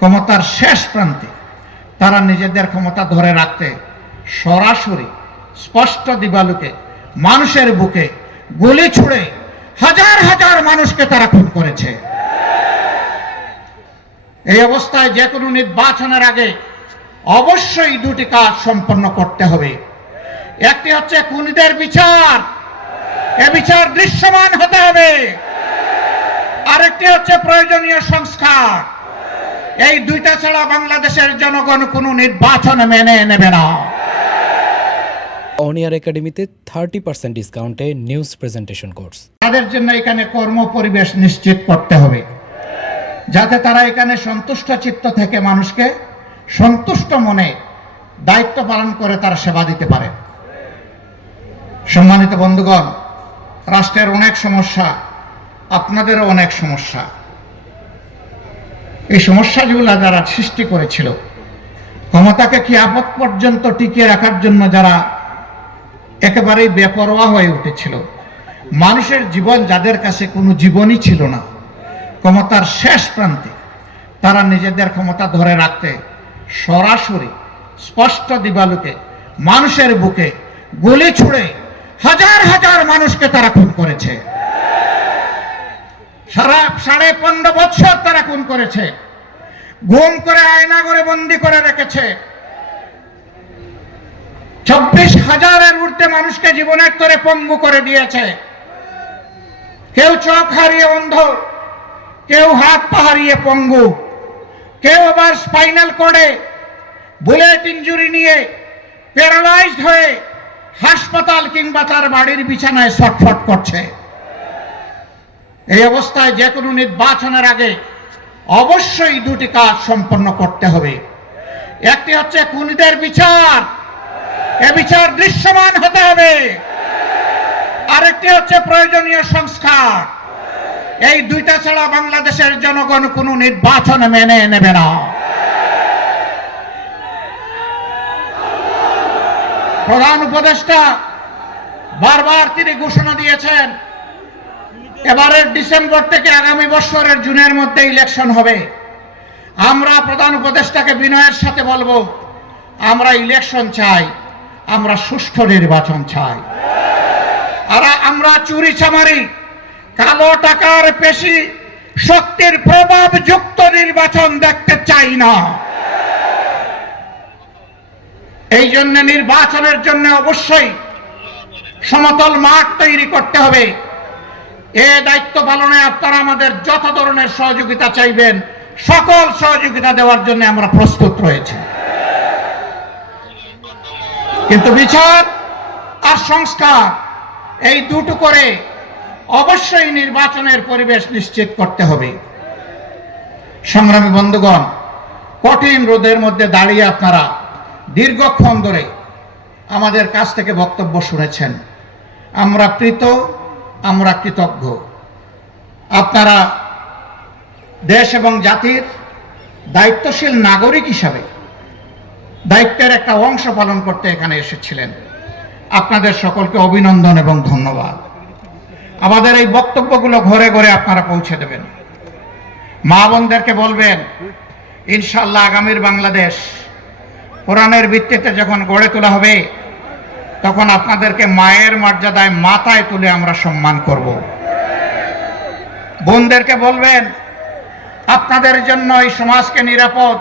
ক্ষমতার শেষ প্রান্তে তারা নিজেদের ক্ষমতা ধরে রাখতে সরাসরি স্পষ্ট দিবালোকে মানুষের বুকে গুলি ছুড়ে হাজার হাজার মানুষকে তারা খুন করেছে। এই অবস্থায় যে কোনো নির্বাচনের আগে অবশ্যই দুটি কাজ সম্পন্ন করতে হবে। একটি হচ্ছে খুনিদের বিচার, এ বিচার দৃশ্যমান হতে হবে। আরেকটি হচ্ছে প্রয়োজনীয় সংস্কার। এই দুইটা ছাড়া বাংলাদেশের জনগণ কোনো নির্বাচন মেনে নেবে না। অন এয়ার একাডেমিতে 30% ডিসকাউন্টে নিউজ প্রেজেন্টেশন কোর্স। তাদের জন্য এখানে কর্ম পরিবেশ নিশ্চিত করতে হবে, যাতে তারা এখানে সন্তুষ্ট চিত্ত থেকে মানুষকে সন্তুষ্ট মনে দায়িত্ব পালন করে তারা সেবা দিতে পারে। সম্মানিত বন্ধুগণ, রাষ্ট্রের অনেক সমস্যা, আপনাদেরও অনেক সমস্যা। এই সমস্যাগুলো যারা সৃষ্টি করেছিল, ক্ষমতাকে কিয়ামত পর্যন্ত টিকিয়ে রাখার জন্য যারা একেবারেই বেপরোয়া হয়ে উঠেছিল, মানুষের জীবন যাদের কাছে কোনো জীবনই ছিল না, ক্ষমতার শেষ প্রান্তে তারা নিজেদের ক্ষমতা ধরে রাখতে সরাসরি স্পষ্ট দিবালোকে মানুষের বুকে গুলি ছুড়ে হাজার হাজার মানুষকে তারা খুন করেছে। 15.5 বছর তারা খুন করেছে, গুম করে আয়না করে বন্দি করে রেখেছে। 24,000-এর ঊর্ধ্বে মানুষকে জীবনের তরে পঙ্গু করে দিয়েছে। কেউ চোখ হারিয়ে অন্ধ, কেউ হাত পা হারিয়ে পঙ্গু, কেউ আবার স্পাইনাল কর্ডে বুলেট ইনজুরি নিয়ে প্যারালাইজড হয়ে হাসপাতাল কিংবা তার বাড়ির বিছানায় ছটফট করছে। এই অবস্থায় যে কোনো নির্বাচনের আগে অবশ্যই দুটি কাজ সম্পন্ন করতে হবে। একটি হচ্ছে খুনিদের বিচার, এ বিচার দৃশ্যমান হতে হবে। আরেকটি হচ্ছে প্রয়োজনীয় সংস্কার। এই দুইটা ছাড়া বাংলাদেশের জনগণ কোনো নির্বাচন মেনে নেবে না। প্রধান উপদেষ্টা বারবার তিনি ঘোষণা দিয়েছেন, এবারের ডিসেম্বর থেকে আগামী বছরের জুনের মধ্যে ইলেকশন হবে। আমরা প্রধান উপদেষ্টাকে বিনয়ের সাথে বলবো, আমরা ইলেকশন চাই, আমরা সুষ্ঠু নির্বাচন চাই। আর আমরা চুরি চামারি, কালো টাকার পেশি শক্তির প্রভাব যুক্ত নির্বাচন দেখতে চাই না। এই জন্য নির্বাচনের জন্য অবশ্যই সমতল মাঠ তৈরি করতে হবে। এ দায়িত্ব পালনে আপনারা আমাদের যত ধরনের সহযোগিতা চাইবেন, সকল সহযোগিতা দেওয়ার জন্য আমরা প্রস্তুত রয়েছি। কিন্তু বিচার আর সংস্কার এই দুটো করে অবশ্যই নির্বাচনের পরিবেশ নিশ্চিত করতে হবে। সংগ্রামী বন্ধুগণ, কঠিন রোদের মধ্যে দাঁড়িয়ে আপনারা দীর্ঘক্ষণ ধরে আমাদের কাছ থেকে বক্তব্য শুনেছেন। আমরা প্রীত, আমরা কৃতজ্ঞ। আপনারা দেশ এবং জাতির দায়িত্বশীল নাগরিক হিসাবে দায়িত্বের একটা অংশ পালন করতে এখানে এসেছিলেন। আপনাদের সকলকে অভিনন্দন এবং ধন্যবাদ। আমাদের এই বক্তব্যগুলো ঘরে ঘরে আপনারা পৌঁছে দেবেন। মা বোনদেরকে বলবেন, ইনশাআল্লাহ আগামীর বাংলাদেশ কোরআনের ভিত্তিতে যখন গড়ে তোলা হবে, তখন আপনাদেরকে মায়ের মর্যাদায় মাথায় তুলে আমরা সম্মান করব। বোনদেরকে বলবেন, আপনাদের জন্য এই সমাজকে নিরাপদ